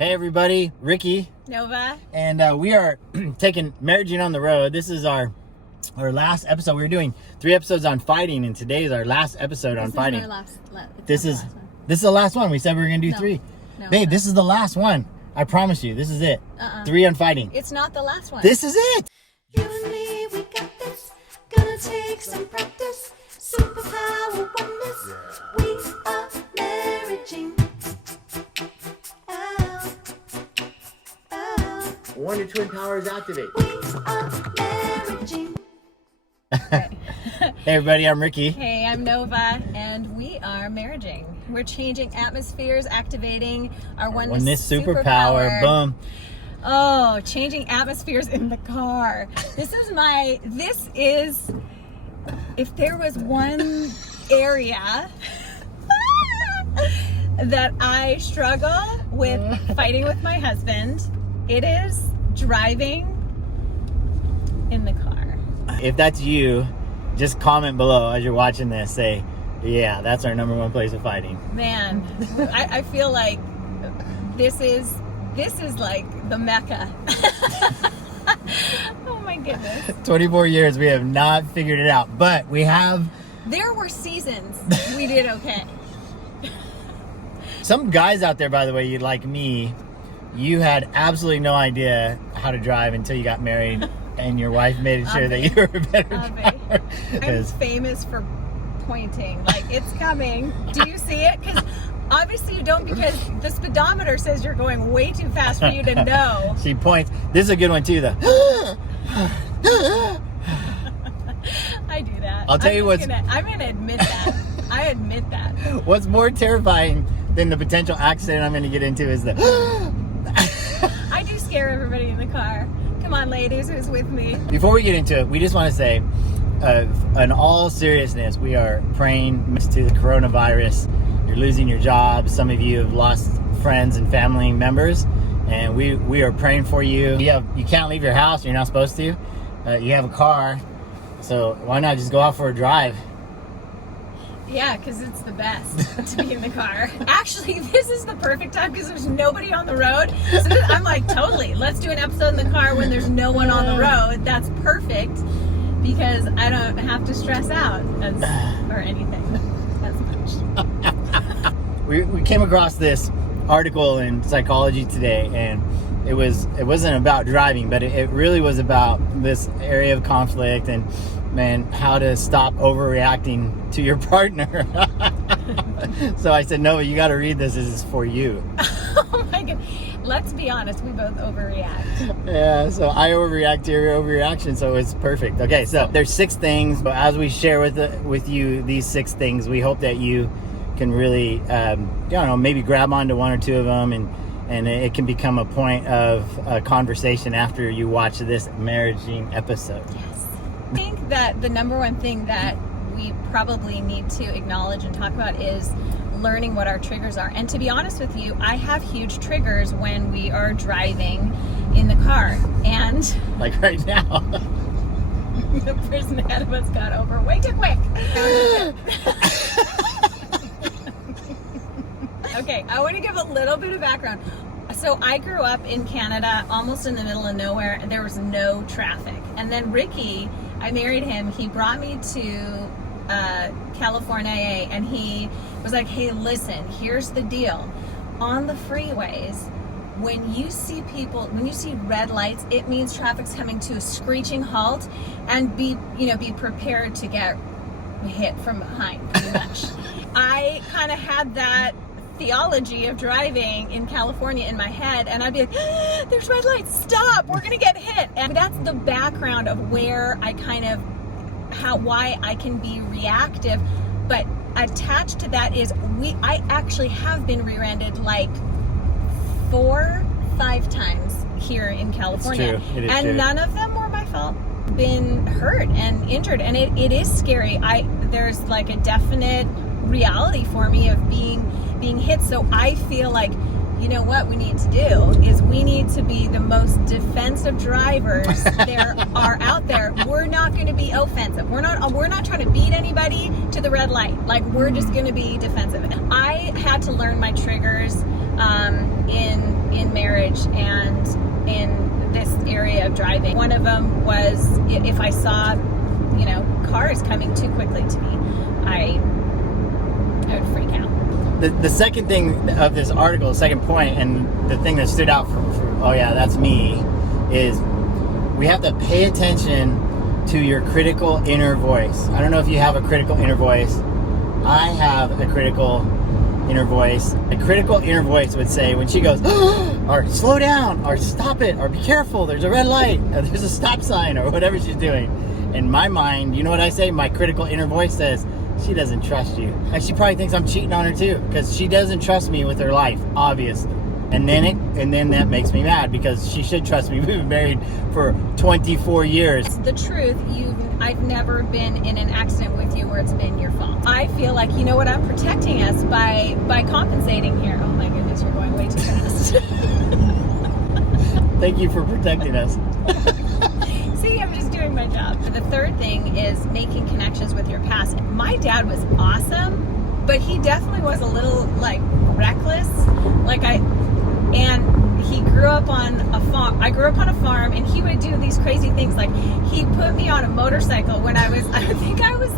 Hey everybody, Ricky. Nova. And we are taking Marriaging on the Road. This is our last episode. We were doing 3 episodes on fighting, and today is our last episode on fighting. This is the last one. We said we were going to do 3. No, Babe, this is the last one. I promise you, this is it. 3 on fighting. It's not the last one. This is it. You and me, we got this. Gonna take some practice. Superpower oneness. We are marriaging. Oh, oh. Wonder Twin Powers activate. We are marriaging. Hey everybody, I'm Ricky. Hey, I'm Nova, and we are marriaging. We're changing atmospheres, activating our oneness superpower. Boom. Oh, changing atmospheres in the car. This is, if there was one area that I struggle with fighting with my husband, it is driving in the car. If that's you, just comment below as you're watching this. Say, yeah, that's our number 1 place of fighting. Man, I feel like this is like the Mecca. Oh my goodness. 24 years, we have not figured it out, but we have. There were seasons we did okay. Some guys out there, by the way, you like me, you had absolutely no idea how to drive until you got married, and your wife made sure that you were a better driver. I'm famous for pointing, like, it's coming. Do you see it? Because obviously you don't, because the speedometer says you're going way too fast for you to know. She points. This is a good one too, though. I do that. I'll tell you what's... I'm gonna admit that. I admit that. What's more terrifying than the potential accident I'm going to get into is the... I do scare everybody in the car. Come on, ladies, who's with me? Before we get into it, we just want to say, in all seriousness, we are praying to the coronavirus. You're losing your job. Some of you have lost friends and family members, and we are praying for you. You can't leave your house. You're not supposed to. You have a car, so why not just go out for a drive? Yeah, because it's the best to be in the car. Actually, this is the perfect time because there's nobody on the road. So I'm like, totally, let's do an episode in the car when there's no one on the road. That's perfect because I don't have to stress out or anything as much. We came across this article in Psychology Today, and it wasn't about driving, but it really was about this area of conflict and, man, how to stop overreacting to your partner. So I said, Nova, you got to read this. This is for you. Oh my God. Let's be honest. We both overreact. Yeah, so I overreact to your overreaction, so it's perfect. Okay, so there's 6 things, but as we share with you these 6 things, we hope that you can really, maybe grab onto 1 or 2 of them, and it can become a point of conversation after you watch this marriaging episode. Yes. I think that the number 1 thing that we probably need to acknowledge and talk about is learning what our triggers are. And to be honest with you, I have huge triggers when we are driving in the car. And like right now. The person ahead of us got over way too quick. Okay, I want to give a little bit of background. So I grew up in Canada, almost in the middle of nowhere, and there was no traffic. And then Ricky, I married him, he brought me to California, and he was like, hey, listen, here's the deal. On the freeways, when you see red lights, it means traffic's coming to a screeching halt, and be prepared to get hit from behind, pretty much. I kind of had that theology of driving in California in my head, and I'd be like, there's red lights, stop, we're gonna get hit. And that's the background of where I why I can be reactive. But attached to that is I actually have been rear-ended like 4-5 times here in California. It's true. It is and true. None of them were my fault. Been hurt and injured, and it is scary. There's like a definite reality for me of being hit. So I feel like, you know what we need to do is we need to be the most defensive drivers there are out there. We're not going to be offensive. We're not trying to beat anybody to the red light. Like, we're just going to be defensive. I had to learn my triggers in marriage and in this area of driving. One of them was if I saw, cars coming too quickly to me, I would freak out. The second thing of this article, the second point, and the thing that stood out for oh yeah, that's me, is we have to pay attention to your critical inner voice. I don't know if you have a critical inner voice. I have a critical inner voice. A critical inner voice would say when she goes, or slow down, or stop it, or be careful, there's a red light, or there's a stop sign, or whatever she's doing. In my mind, you know what I say? My critical inner voice says, she doesn't trust you. And she probably thinks I'm cheating on her too, because she doesn't trust me with her life, obviously. And then that makes me mad, because she should trust me. We've been married for 24 years. The truth, I've never been in an accident with you where it's been your fault. I feel like, you know what, I'm protecting us by compensating here. Oh my goodness, you're going way too fast. Thank you for protecting us. See, I'm just doing my job. The third thing is making connections with your past. My dad was awesome, but he definitely was a little reckless. And he grew up on a farm. I grew up on a farm, and he would do these crazy things. Like, he put me on a motorcycle when I think I was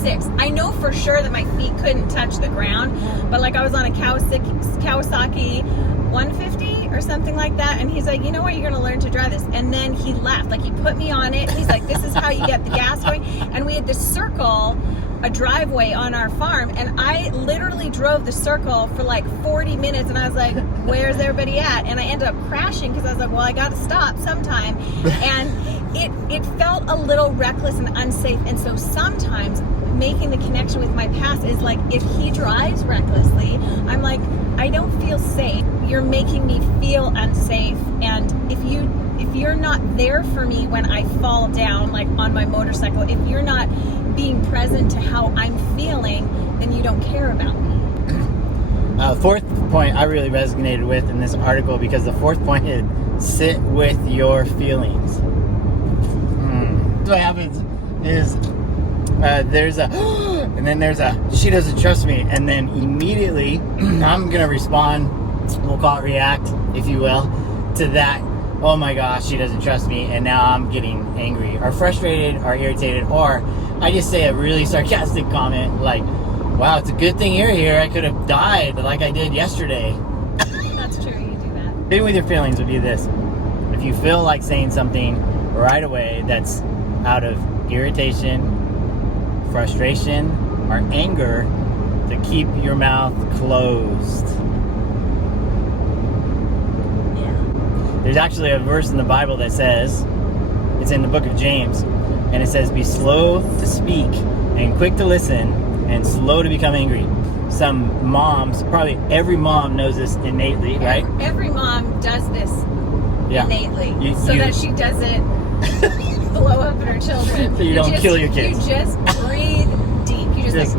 6. I know for sure that my feet couldn't touch the ground, but I was on a Kawasaki 150 or something like that, and he's like, you know what, you're gonna learn to drive this. And then he left. He put me on it. He's like, this is how you get the gas going. And we had this circle, a driveway on our farm, and I literally drove the circle for 40 minutes, and I was like, where's everybody at? And I ended up crashing because I was like, well, I gotta stop sometime. And it felt a little reckless and unsafe. And so sometimes making the connection with my past is if he drives recklessly, I'm like, I don't feel safe. You're making me feel unsafe. And if you're not there for me when I fall down, on my motorcycle, if you're not being present to how I'm feeling, then you don't care about me. Fourth point I really resonated with in this article, because the fourth point is sit with your feelings. What happens is there's a and then there's a she doesn't trust me, and then immediately I'm gonna respond, we'll call it react, if you will, to that. Oh my gosh, she doesn't trust me, and now I'm getting angry or frustrated or irritated, or I just say a really sarcastic comment wow, it's a good thing you're here, I could have died like I did yesterday. That's true, you do that. Sitting with your feelings would be this: if you feel like saying something right away that's out of irritation, frustration, or anger, to keep your mouth closed. There's actually a verse in the Bible that says, it's in the book of James, and it says, be slow to speak and quick to listen and slow to become angry. Some moms, probably every mom knows this innately, right? Every mom does this innately, that she doesn't blow up at her children. So you don't kill your kids. You just breathe deep. You just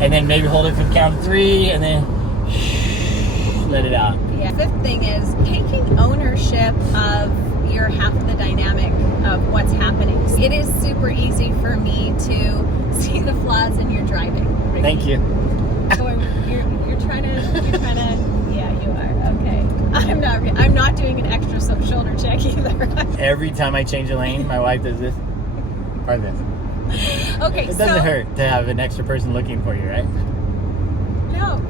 and then maybe hold it for the count of 3, and then let it out. Yeah. Fifth thing is taking ownership of your half of the dynamic of what's happening. It is super easy for me to see the flaws in your driving. Thank you. So you're trying to, yeah, you are. Okay. I'm not doing an extra shoulder check either. Every time I change a lane, my wife does this or this. Okay, it doesn't hurt to have an extra person looking for you, right? No.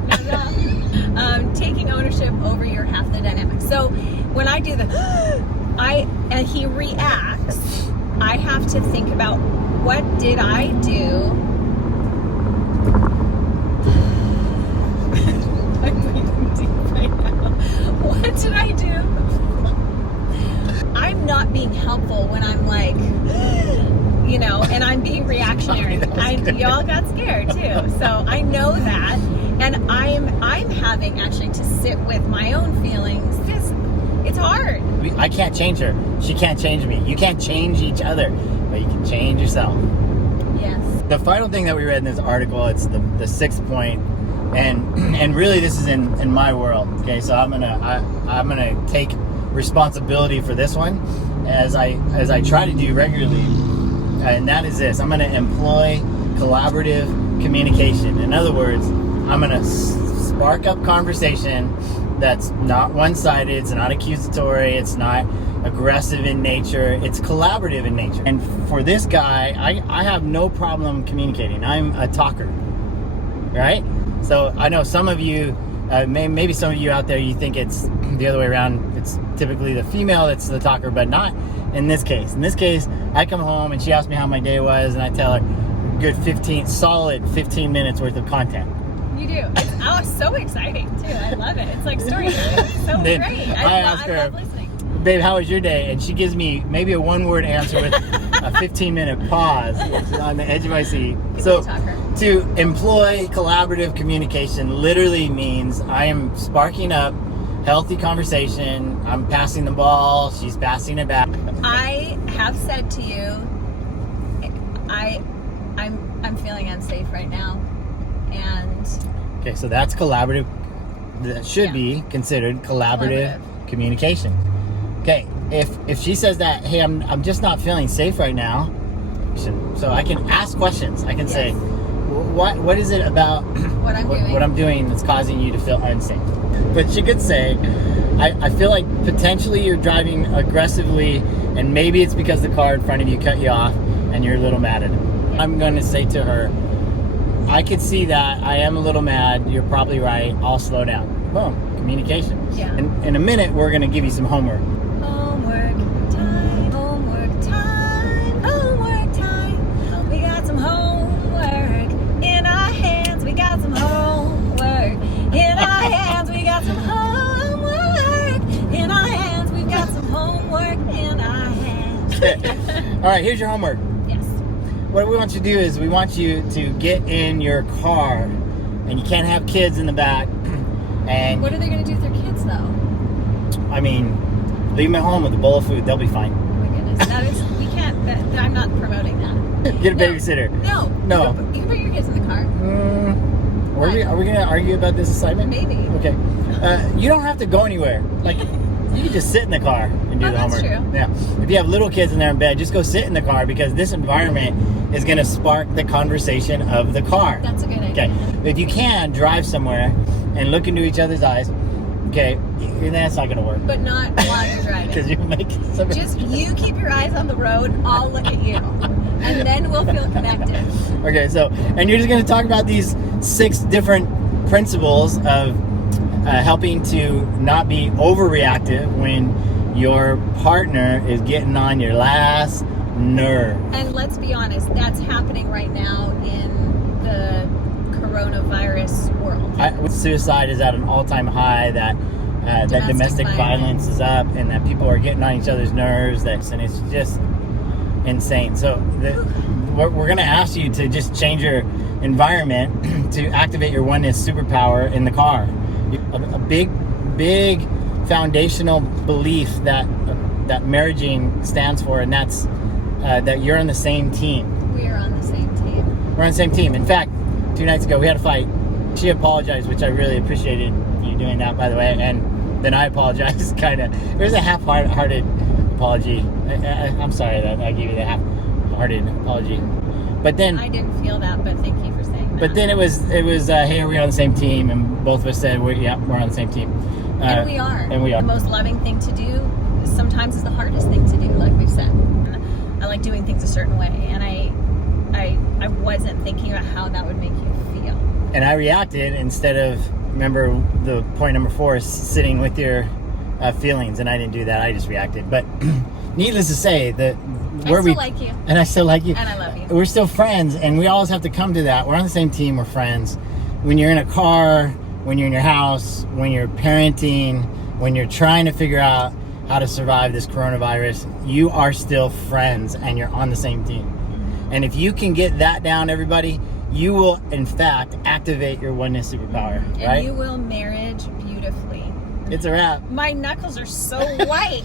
Taking ownership over your half the dynamic. So when I do and he reacts, I have to think about, what did I do? I'm breathing deep right now. What did I do? I'm not being helpful when I'm and I'm being reactionary. Y'all got scared too. So I know that, and I'm having actually to sit with my own feelings. It's hard. I can't change her. She can't change me. You can't change each other, but you can change yourself. Yes. The final thing that we read in this article, it's the sixth point, and really this is in my world. Okay, so I'm gonna take responsibility for this one, as I try to do regularly, and that is this: I'm gonna employ collaborative communication. In other words, I'm gonna spark up conversation that's not one-sided. It's not accusatory. It's not aggressive in nature. It's collaborative in nature. And for this guy, I have no problem communicating. I'm a talker, right? So I know some of you, maybe some of you out there, you think it's the other way around. It's typically the female that's the talker, but not in this case. In this case, I come home and she asks me how my day was, and I tell her good solid 15 minutes worth of content. You do. It's so exciting too. I love it. It's like storytelling. It's so Then great. I ask her, love listening. babe, how was your day? And she gives me maybe a one-word answer with a 15-minute pause, which is on the edge of my seat. So to employ collaborative communication literally means I am sparking up healthy conversation. I'm passing the ball. She's passing it back. I have said to you, I'm feeling unsafe right now, and okay, so that's collaborative. That should be considered collaborative communication. Okay, if she says that, hey, I'm just not feeling safe right now, so I can ask questions. I can say, what is it about what I'm doing that's causing you to feel unsafe? But she could say, I feel like potentially you're driving aggressively, and maybe it's because the car in front of you cut you off and you're a little mad at him. I'm going to say to her, I could see that. I am a little mad. You're probably right. I'll slow down. Boom. Communication. Yeah. And in a minute, we're going to give you some homework. Homework time. Homework time. Homework time. We got some homework in our hands. We got some homework in our hands. We got some homework in our hands. We've got some homework in our hands. All right, here's your homework. Yes. What we want you to do is we want you to get in your car, and you can't have kids in the back. And What are they going to do with their kids, though? I mean, leave them at home with a bowl of food. They'll be fine. Oh my goodness. We can't, I'm not promoting that. Get a babysitter. No. You can bring your kids in the car. Are we going to argue about this assignment? Maybe. Okay. You don't have to go anywhere. Like, you can just sit in the car and do the homework. That's true. Yeah. If you have little kids in there in bed, just go sit in the car, because this environment is going to spark the conversation of the car. That's a good idea. Okay. If you can, drive somewhere and look into each other's eyes. Okay. That's not going to work. But not while you're driving. Because you make something. Just you keep your eyes on the road, I'll look at you. And then we'll feel connected. Okay, so, and you're just going to talk about these 6 different principles of helping to not be overreactive when your partner is getting on your last nerve. And let's be honest, that's happening right now in the coronavirus world. Suicide is at an all-time high, that domestic violence is up, and that people are getting on each other's nerves, and it's just insane. So we're going to ask you to just change your environment to activate your oneness superpower in the car. A big foundational belief that marriaging stands for, and that's that you're on the same team. We are on the same team. We're on the same team. In fact, 2 nights ago we had a fight. She apologized, which I really appreciated you doing that, by the way, and then I apologized. Kind of. It was a half-hearted apology. I'm sorry that I gave you the half-hearted apology. But then I didn't feel that, but thank you for saying that. But then it was hey, we're on the same team, and both of us said we're on the same team. And we are. And we are. The most loving thing to do sometimes is the hardest thing to do, like we've said. I like doing things a certain way, and I wasn't thinking about how that would make you feel. And I reacted instead of, remember the point number 4 is sitting with your feelings, and I didn't do that. I just reacted. But needless to say, that I still like you. And I still like you. And I love you. We're still friends, and we always have to come to that. We're on the same team. We're friends. When you're in a car, when you're in your house, when you're parenting, when you're trying to figure out how to survive this coronavirus, you are still friends, and you're on the same team. And if you can get that down, everybody, you will, in fact, activate your oneness superpower, right? And you will marriage beautifully. It's a wrap. My knuckles are so white.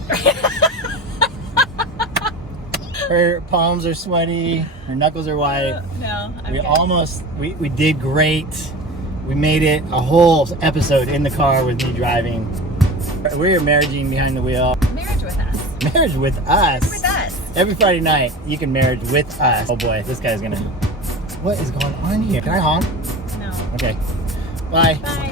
Her palms are sweaty. Her knuckles are white. No, We did great. We made it a whole episode in the car with me driving. We're marriaging behind the wheel. Marriage with us. Marriage with us. With us. Every Friday night, you can marriage with us. Oh boy, this guy's gonna... What is going on here? Can I honk? No. Okay. Bye. Bye.